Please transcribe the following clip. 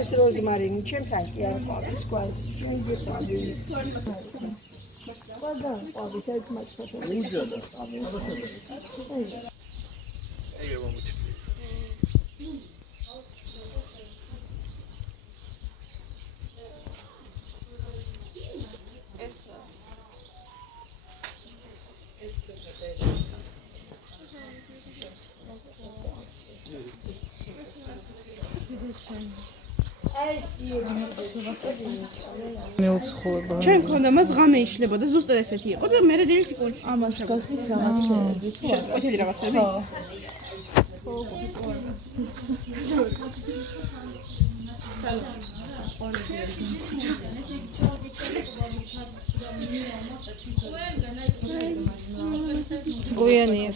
ეს როზმარინი ჩემთან კი არ ყვავის გვას შემდგარი ყველა ყვავის ერთ მაჩხატო უჯადა ეგრე მომჩი მეუცხოება. ჩვენ მქონდა მას ღამე იშლებოდა, ზუსტად ესეთი იყო და მე დირექტი კონჩი. ამას გასვლის რაღაცები. შეკვეთილი რაღაცები. გოიანია.